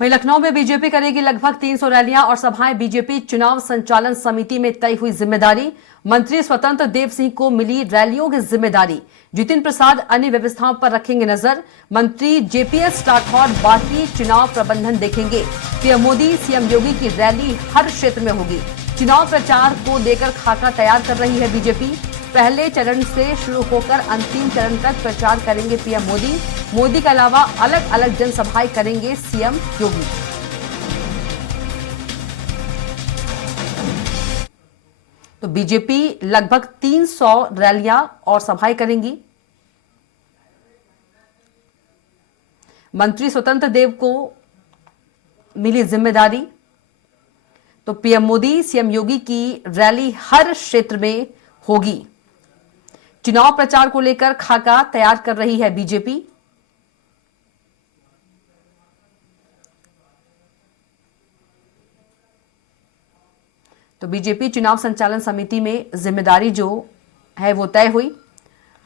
वहीं लखनऊ में बीजेपी करेगी लगभग 300 रैलियां और सभाएं। बीजेपी चुनाव संचालन समिति में तय हुई जिम्मेदारी। मंत्री स्वतंत्र देव सिंह को मिली रैलियों की जिम्मेदारी। जितिन प्रसाद अन्य व्यवस्थाओं पर रखेंगे नजर। मंत्री जेपीएस राठौर बाकी चुनाव प्रबंधन देखेंगे। पीएम मोदी सीएम योगी की रैली हर क्षेत्र में होगी। चुनाव प्रचार को लेकर खाका तैयार कर रही है बीजेपी। पहले चरण से शुरू होकर अंतिम चरण तक प्रचार करेंगे पीएम मोदी। मोदी के अलावा अलग अलग जनसभाएं करेंगे सीएम योगी। तो बीजेपी लगभग 300 रैलियां और सभाएं करेंगी। मंत्री स्वतंत्र देव को मिली जिम्मेदारी। तो पीएम मोदी सीएम योगी की रैली हर क्षेत्र में होगी। चुनाव प्रचार को लेकर खाका तैयार कर रही है बीजेपी। तो बीजेपी चुनाव संचालन समिति में जिम्मेदारी जो है वो तय हुई।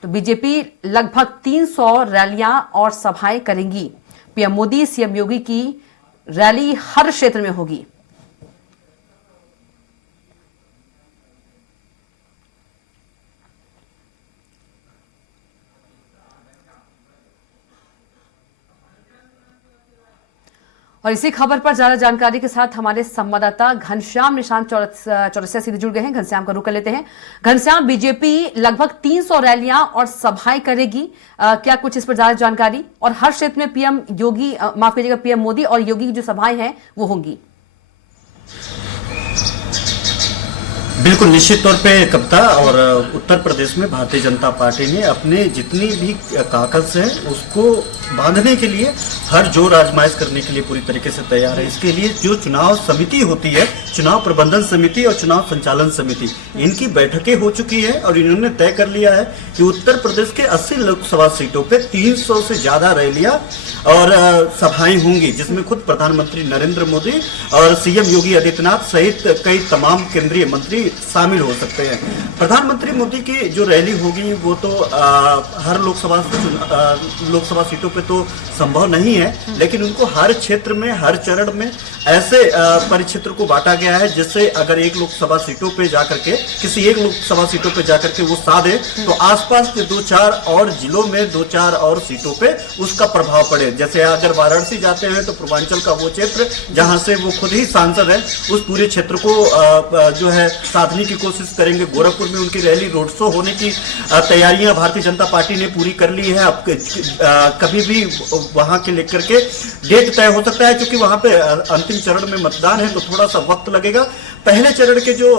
तो बीजेपी लगभग 300 रैलियां और सभाएं करेंगी। पीएम मोदी सीएम योगी की रैली हर क्षेत्र में होगी। और इसी खबर पर ज्यादा जानकारी के साथ हमारे संवाददाता घनश्याम निशांत चौरसिया सीधे जुड़ गए हैं। घनश्याम का रुख कर लेते हैं। घनश्याम, बीजेपी लगभग 300 रैलियां और सभाएं करेगी, क्या कुछ इस पर ज्यादा जानकारी? और हर क्षेत्र में पीएम योगी, माफ कीजिएगा, पीएम मोदी और योगी की जो सभाएं हैं वो होंगी। बिल्कुल निश्चित तौर पे कविता, और उत्तर प्रदेश में भारतीय जनता पार्टी ने अपने जितनी भी काकस है उसको बांधने के लिए हर जोर आजमाइश करने के लिए पूरी तरीके से तैयार है। इसके लिए जो चुनाव समिति होती है, चुनाव प्रबंधन समिति और चुनाव संचालन समिति, इनकी बैठकें हो चुकी है और इन्होंने तय कर लिया है कि उत्तर प्रदेश के 80 लोकसभा सीटों पे 300 से ज्यादा रैलियां और सभाएं होंगी, जिसमें खुद प्रधानमंत्री नरेंद्र मोदी और सीएम योगी आदित्यनाथ सहित कई तमाम केंद्रीय मंत्री शामिल हो सकते हैं। प्रधानमंत्री मोदी की जो रैली होगी वो तो हर लोकसभा सीटों पे तो संभव नहीं है, लेकिन उनको हर क्षेत्र में, हर चरण में ऐसे परिक्षेत्र को बांटा गया है जिससे अगर एक लोकसभा सीटों पे जाकर के, किसी एक लोकसभा सीटों पे जाकर के वो साधे तो आसपास के 2-4 और जिलों में 2-4 और सीटों पे उसका प्रभाव पड़े। जैसे अगर वाराणसी जाते हैं तो पूर्वांचल का वो क्षेत्र जहां से वो खुद ही सांसद है, उस पूरे क्षेत्र को जो है साधने की कोशिश करेंगे। गोरखपुर में उनकी रैली, रोड शो होने की तैयारियां भारतीय जनता पार्टी ने पूरी कर ली है। अब कभी भी वहां के लेकर के डेट तय हो सकता है, क्योंकि वहां पे अंतिम चरण में मतदान है तो थोड़ा सा वक्त लगेगा। पहले चरण के जो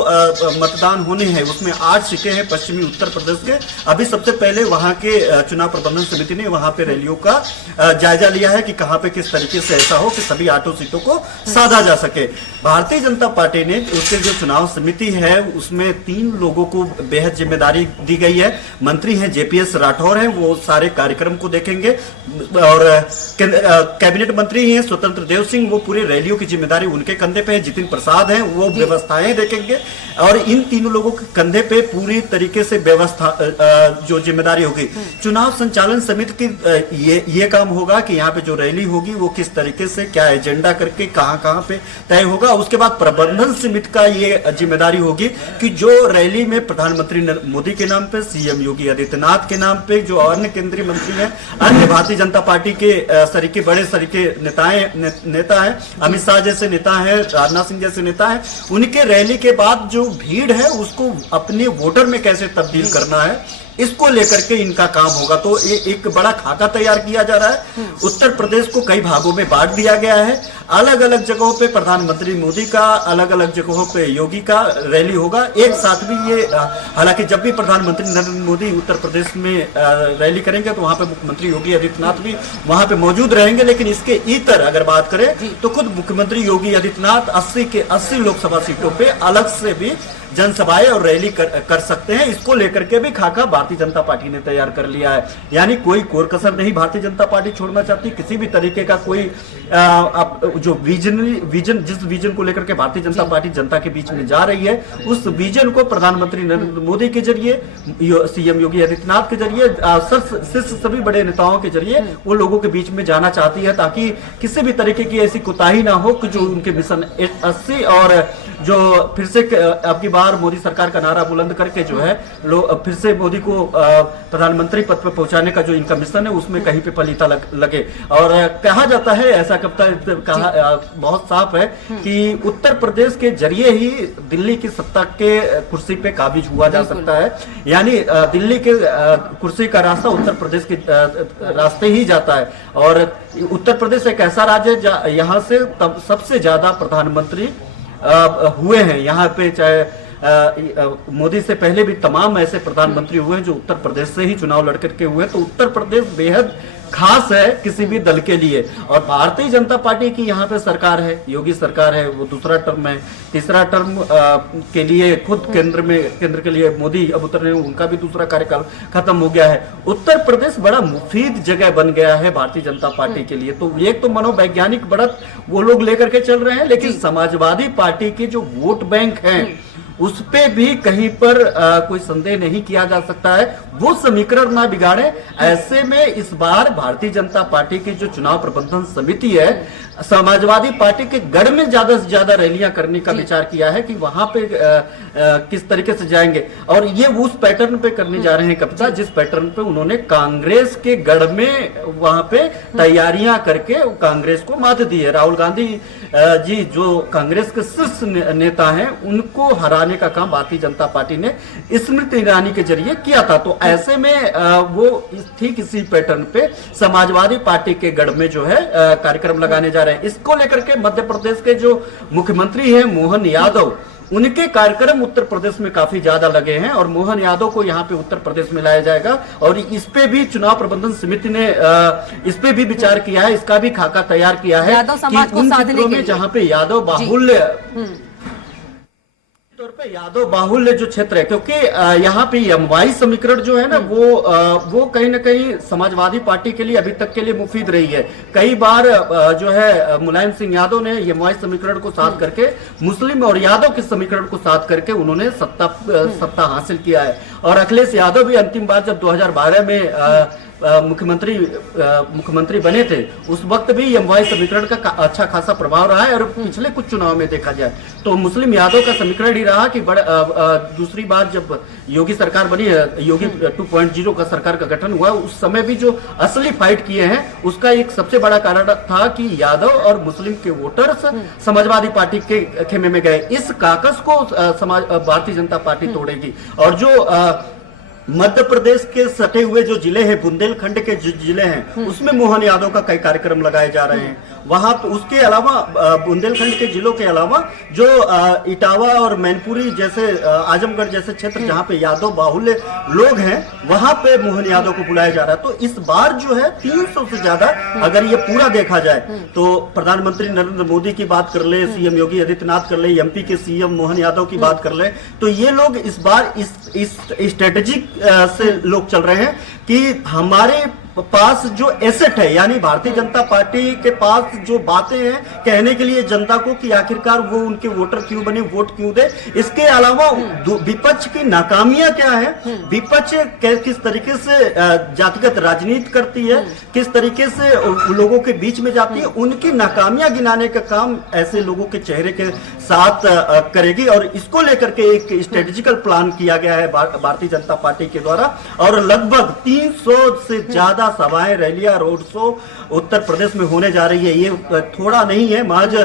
मतदान होने हैं उसमें 8 सीटें हैं पश्चिमी उत्तर प्रदेश के। अभी सबसे पहले वहां के चुनाव प्रबंधन समिति ने वहां पे रैलियों का जायजा लिया है कि कहां पे किस तरीके से ऐसा हो कि सभी 8 सीटों को साधा जा सके। भारतीय जनता पार्टी ने, उसके जो चुनाव समिति है उसमें 3 लोगों को बेहद जिम्मेदारी दी गई है। मंत्री हैं जेपीएस राठौर हैं, वो सारे कार्यक्रम को देखेंगे, और कैबिनेट मंत्री हैं स्वतंत्र देव सिंह, वो पूरे रैलियों की जिम्मेदारी उनके कंधे पे है। जितिन प्रसाद हैं, वो व्यवस्थाएं देखेंगे, और इन तीनों लोगों के कंधे पे पूरी तरीके से व्यवस्था जो जिम्मेदारी होगी। चुनाव संचालन समिति की ये काम होगा कि यहाँ पे जो रैली होगी वो किस तरीके से, क्या एजेंडा करके कहाँ पे तय होगा। उसके बाद प्रबंधन समिति का ये जिम्मेदारी होगी कि जो रैली में प्रधानमंत्री मोदी के नाम पे, सीएम योगी आदित्यनाथ के नाम पे, जो अन्य केंद्रीय मंत्री हैं, अन्य भारतीय जनता पार्टी के सरीके, बड़े सरीके नेता हैं, अमित शाह जैसे नेता हैं, राजनाथ सिंह जैसे नेता हैं, उनके रैली के बाद जो भीड़ है उसको अपने वोटर में कैसे तब्दील करना है, इसको लेकर के इनका काम होगा। तो एक बड़ा खाका तैयार किया जा रहा है। उत्तर प्रदेश को कई भागों में बांट दिया गया है। अलग अलग जगहों पे प्रधानमंत्री मोदी का, अलग अलग जगहों पे योगी का रैली होगा एक साथ भी। ये हालांकि जब भी प्रधानमंत्री नरेंद्र मोदी उत्तर प्रदेश में रैली करेंगे तो वहां पे मुख्यमंत्री योगी आदित्यनाथ भी वहां पे मौजूद रहेंगे, लेकिन इसके इतर अगर बात करें तो खुद मुख्यमंत्री योगी आदित्यनाथ 80 के 80 लोकसभा सीटों पे अलग से भी जनसभाएं और रैली कर सकते हैं। इसको लेकर के भी खाका भारतीय जनता पार्टी ने तैयार कर लिया है। यानी कोई कोर कसर नहीं भारतीय जनता पार्टी छोड़ना चाहती। किसी भी तरीके का कोई अब जो विजन जिस विजन को लेकर के भारतीय जनता पार्टी जनता के बीच में जा रही है, उस विजन को प्रधानमंत्री नरेंद्र मोदी के जरिए, सीएम योगी आदित्यनाथ के जरिए, सभी बड़े नेताओं के जरिए वो लोगों के बीच में जाना चाहती है, ताकि किसी भी तरीके की ऐसी कोताही ना हो कि जो उनके मिशन 80 और जो फिर से अब की बार मोदी सरकार का नारा बुलंद करके जो है लोग फिर से मोदी को प्रधानमंत्री पद पर पहुंचाने का जो इनका मिशन है उसमें कहीं पे पलीता लगे। और कहा जाता है, ऐसा कहा बहुत साफ है कि उत्तर प्रदेश के जरिए ही दिल्ली की सत्ता के कुर्सी पे काबिज हुआ जा सकता है, यानी दिल्ली के कुर्सी का रास्ता उत्तर प्रदेश के रास्ते ही जाता है। और उत्तर प्रदेश एक ऐसा राज्य है यहाँ से सबसे ज्यादा प्रधानमंत्री हुए हैं। यहाँ पे चाहे मोदी से पहले भी तमाम ऐसे प्रधानमंत्री हुए हैं जो उत्तर प्रदेश से ही चुनाव लड़ करके हुए। तो उत्तर प्रदेश बेहद खास है किसी भी दल के लिए। और भारतीय जनता पार्टी की यहाँ पे सरकार है, योगी सरकार है, वो दूसरा टर्म है। तीसरा टर्म के लिए खुद केंद्र के लिए मोदी अब उतर रहे हैं, उनका भी दूसरा कार्यकाल खत्म हो गया है। उत्तर प्रदेश बड़ा मुफीद जगह बन गया है भारतीय जनता पार्टी के लिए। तो एक तो मनोवैज्ञानिक बढ़त वो लोग लेकर के चल रहे हैं, लेकिन समाजवादी पार्टी के जो वोट बैंक है उस पे भी कहीं पर कोई संदेह नहीं किया जा सकता है, वो समीकरण ना बिगाड़े। ऐसे में इस बार भारतीय जनता पार्टी की जो चुनाव प्रबंधन समिति है, समाजवादी पार्टी के गढ़ में ज्यादा से ज्यादा रैलियां करने का विचार किया है कि वहां पे किस तरीके से जाएंगे। और ये उस पैटर्न पे करने जा रहे हैं कब्जा जिस पैटर्न पे उन्होंने कांग्रेस के गढ़ में वहां पे तैयारियां करके कांग्रेस को मात दी है। राहुल गांधी जी जो कांग्रेस के शीर्ष नेता हैं, उनको हराने का काम भारतीय जनता पार्टी ने स्मृति ईरानी के जरिए किया था। तो ऐसे में वो ठीक इसी पैटर्न पे समाजवादी पार्टी के गढ़ में जो है कार्यक्रम लगाने जा रहे हैं। इसको लेकर के मध्य प्रदेश के जो मुख्यमंत्री हैं मोहन यादव, उनके कार्यक्रम उत्तर प्रदेश में काफी ज्यादा लगे हैं और मोहन यादव को यहाँ पे उत्तर प्रदेश में लाया जाएगा। और इस पे भी चुनाव प्रबंधन समिति ने इस पे भी विचार किया है, इसका भी खाका तैयार किया है कि उन क्षेत्रों में जहाँ पे यादव बाहुल्य तौर पे यादव बाहुल्य जो क्षेत्र है, क्योंकि यहाँ पे यमवाई समीकरण जो है ना वो कहीं ना कहीं समाजवादी पार्टी के लिए अभी तक के लिए मुफीद रही है। कई बार जो है मुलायम सिंह यादव ने यमवाई समीकरण को साथ करके मुस्लिम और यादव के समीकरण को साथ करके उन्होंने सत्ता हासिल किया है। और अखिलेश यादव भी अंतिम बार जब 2012 में मुख्यमंत्री बने थे, उस वक्त भी एमवाई समीकरण का अच्छा खासा प्रभाव रहा है। और पिछले कुछ चुनाव में देखा जाए तो मुस्लिम यादव का समीकरण ही रहा कि दूसरी बार जब योगी सरकार बनी है, योगी 2.0 का सरकार का गठन हुआ, उस समय भी जो असली फाइट किए हैं उसका एक सबसे बड़ा कारण था कि यादव और मुस्लिम के वोटर्स समाजवादी पार्टी के खेमे में गए। इस काकस को भारतीय जनता पार्टी तोड़ेगी। और जो मध्य प्रदेश के सटे हुए जो जिले हैं, बुंदेलखंड के जो जिले हैं, उसमें मोहन यादव का कई कार्यक्रम लगाए जा रहे हैं। वहां उसके अलावा बुंदेलखंड के जिलों के अलावा जो इटावा और मैनपुरी जैसे आजमगढ़ जैसे क्षेत्र जहां पे यादव बाहुल्य लोग हैं, वहां पे मोहन यादव को बुलाया जा रहा है। तो इस बार जो है 300 से ज्यादा अगर ये पूरा देखा जाए तो प्रधानमंत्री नरेंद्र मोदी की बात कर ले, सीएम योगी आदित्यनाथ कर ले, एमपी के सीएम मोहन यादव की बात कर ले, तो ये लोग इस बार इस स्ट्रेटेजिक से लोग चल रहे हैं कि हमारे पास जो एसेट है, यानी भारतीय जनता पार्टी के पास जो बातें हैं कहने के लिए जनता को कि आखिरकार वो उनके वोटर क्यों बने, वोट क्यों दे। इसके अलावा विपक्ष की नाकामियां क्या है, विपक्ष किस तरीके से जातिगत राजनीति करती है, किस तरीके से लोगों के बीच में जाती है, उनकी नाकामियां गिनाने का काम ऐसे लोगों के चेहरे के साथ करेगी। और इसको लेकर के एक स्ट्रेटेजिकल प्लान किया गया है भारतीय जनता पार्टी के द्वारा। और लगभग 300 से ज्यादा सभाएं, रैलियां, रोड शो उत्तर प्रदेश में होने जा रही है। ये थोड़ा नहीं है, महज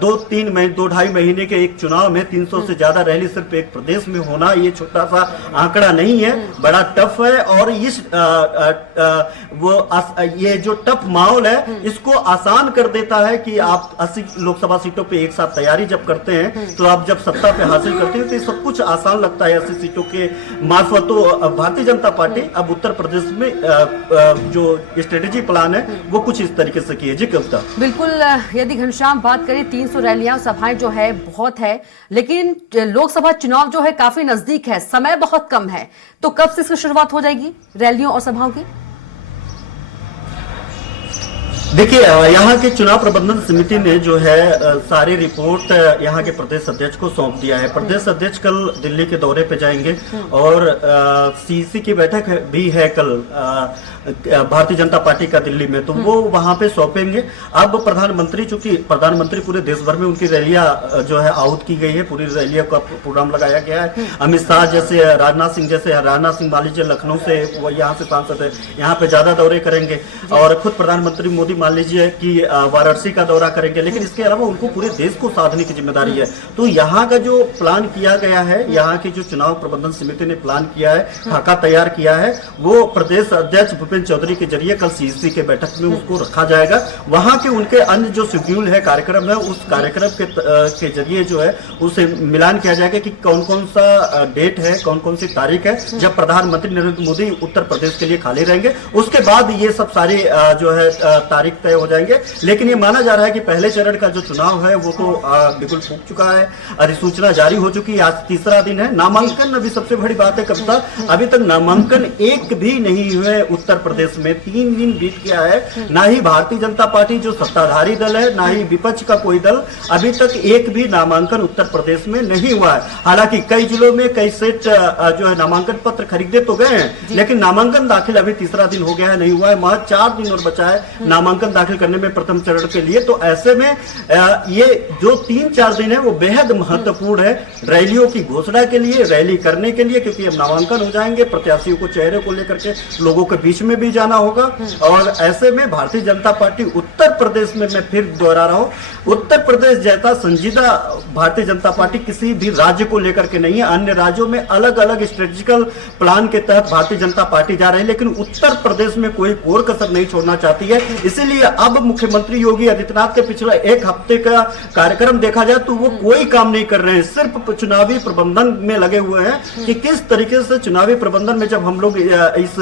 2-2.5 महीने के एक चुनाव में 300 से ज्यादा रैली सिर्फ एक प्रदेश में होना, ये छोटा सा आंकड़ा नहीं है, बड़ा टफ है। और इस ये जो टफ माहौल है इसको आसान कर देता है कि आप 80 लोकसभा सीटों पे एक साथ तैयारी जब करते हैं तो आप जब सत्ता पे हासिल करते हैं तो ये सब कुछ आसान लगता है 80 सीटों के मार्फत। तो भारतीय जनता पार्टी अब उत्तर प्रदेश में जो स्ट्रेटेजी प्लान है वो कुछ इस तरीके से की है। जी कविता, बिल्कुल। यदि घनश्याम बात करें 300 रैलियां सभाएं जो है बहुत है, लेकिन लोकसभा चुनाव जो है काफी नजदीक है, समय बहुत कम है, तो कब से इसकी शुरुआत हो जाएगी रैलियों और सभाओं की? देखिए, यहाँ के चुनाव प्रबंधन समिति ने जो है सारी रिपोर्ट यहाँ के प्रदेश अध्यक्ष को सौंप दिया है। प्रदेश अध्यक्ष कल दिल्ली के दौरे पे जाएंगे और सीसी की बैठक भी है कल भारतीय जनता पार्टी का दिल्ली में, तो वो वहां पे सौंपेंगे। अब प्रधानमंत्री, चूंकि प्रधानमंत्री पूरे देश भर में उनकी रैलियां जो है आउट की गई है, पूरी रैलियों का प्रोग्राम लगाया गया है। अमित शाह जैसे, राजनाथ सिंह जैसे, राजनाथ सिंह मान लीजिए लखनऊ से, वो यहाँ से सांसद है, यहाँ पे ज्यादा दौरे करेंगे और खुद प्रधानमंत्री मोदी मान लीजिए कि वाराणसी का दौरा करेंगे। लेकिन इसके अलावा उनको पूरे देश को साधने की जिम्मेदारी है। तो यहाँ का जो प्लान किया गया है, यहाँ की जो चुनाव प्रबंधन समिति ने प्लान किया है, खाका तैयार किया है, वो प्रदेश अध्यक्ष भूपेंद्र चौधरी के जरिए कल सीईसी के बैठक में उसको रखा जाएगा। वहां के उनके अन्य जो शेड्यूल है, कार्यक्रम है, उस कार्यक्रम के जरिए जो है उसे मिलान किया जाएगा कि कौन कौन सा डेट है, कौन कौन सी तारीख है जब प्रधानमंत्री नरेंद्र मोदी उत्तर प्रदेश के लिए खाली रहेंगे। उसके बाद ये सब सारी जो है तारीख तय हो जाएंगे। लेकिन ये माना जा रहा है कि पहले चरण का जो चुनाव है वो तो बिल्कुल फूक चुका है, अधिसूचना जारी हो चुकी है, आज तीसरा दिन है। नामांकन अभी सबसे बड़ी बात है कविता, अभी तक नामांकन एक भी नहीं हुए उत्तर प्रदेश में। 3 दिन बीत गया है, ना ही भारतीय जनता पार्टी जो सत्ताधारी दल है, ना ही विपक्ष का कोई दल, अभी तक एक भी नामांकन उत्तर प्रदेश में नहीं हुआ है। हालांकि कई जिलों में कई सेट जो है नामांकन पत्र खरीदे तो गए हैं, लेकिन नामांकन दाखिल अभी तीसरा दिन हो गया है, नहीं हुआ है। महज 4 दिन और बचा है नामांकन दाखिल करने में प्रथम चरण के लिए। तो ऐसे में ये जो 3-4 दिन है वो बेहद महत्वपूर्ण है रैलियों की घोषणा के लिए, रैली करने के लिए, क्योंकि अब नामांकन हो जाएंगे, प्रत्याशियों को चेहरे को लेकर के लोगों के बीच में भी जाना होगा। और ऐसे में भारतीय जनता पार्टी उत्तर प्रदेश में, मैं फिर दोहरा रहा हूं, उत्तर प्रदेश जैसा संजीदा भारतीय जनता पार्टी किसी भी राज्य को लेकर के नहीं है। अन्य राज्यों में अलग अलग स्ट्रेटेजिकल प्लान के तहत भारतीय जनता पार्टी जा रही है, लेकिन उत्तर प्रदेश में कोई कोर कसर नहीं छोड़ना चाहती है। इसीलिए अब मुख्यमंत्री योगी आदित्यनाथ के पिछले 1 हफ्ते का कार्यक्रम देखा जाए तो वो कोई काम नहीं कर रहे हैं, सिर्फ चुनावी प्रबंधन में लगे हुए हैं कि किस तरीके से चुनावी प्रबंधन में, जब हम लोग इस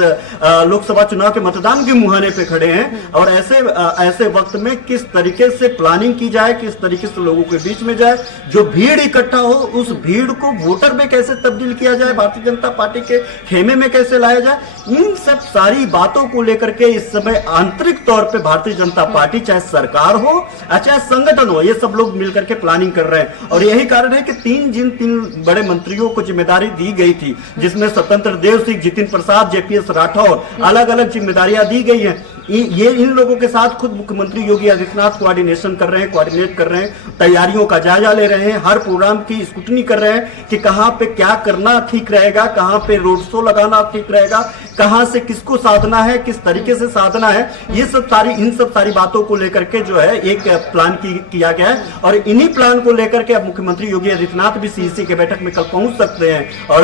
लोकसभा चुनाव के मतदान के मुहाने पे खड़े हैं और ऐसे वक्त में किस तरीके से प्लानिंग की जाए, किस तरीके से लोगों के बीच में जाए, जो भीड़ इकट्ठा हो उस भीड़ को वोटर में कैसे तब्दील किया जाए, भारतीय जनता पार्टी के खेमे में कैसे लाया जाए, इन सब सारी बातों को लेकर के इस समय आंतरिक तौर पे भारतीय जनता पार्टी, चाहे सरकार हो चाहे संगठन हो, ये सब लोग मिलकर के प्लानिंग कर रहे हैं। और यही कारण है कि 3 बड़े मंत्रियों को जिम्मेदारी दी गई थी, जिसमें स्वतंत्र देव सिंह, जितिन प्रसाद, जेपीएस राठौर, अलग अलग जिम्मेदारियां दी गई हैं। ये इन लोगों के साथ खुद मुख्यमंत्री योगी आदित्यनाथ कोऑर्डिनेट कर रहे हैं, तैयारियों का जायजा ले रहे हैं, हर प्रोग्राम की स्क्रूटनी कर रहे हैं कि कहां पे क्या करना ठीक रहेगा, कहां पे रोड शो लगाना ठीक रहेगा, कहां से किसको साधना है, किस तरीके से साधना है। इन सब सारी बातों को लेकर के जो है एक प्लान किया गया है और इन्हीं प्लान को लेकर के अब मुख्यमंत्री योगी आदित्यनाथ भी सीईसी के बैठक में कल पहुंच सकते हैं और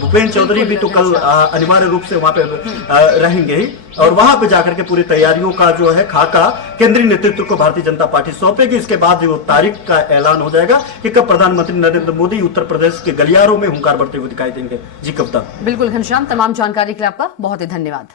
भूपेंद्र चौधरी भी तो कल अनिवार्य रूप से वहां पे रहेंगे ही और वहां पे जाकर के पूरी तैयारियों का जो है खाका केंद्रीय नेतृत्व को भारतीय जनता पार्टी सौंपेगी। इसके बाद जो तारीख का ऐलान हो जाएगा कि कब प्रधानमंत्री नरेंद्र मोदी उत्तर प्रदेश के गलियारों में हुंकार भरते हुए दिखाई देंगे। जी कविता। बिल्कुल घनश्याम, तमाम जानकारी के लिए आपका बहुत ही धन्यवाद।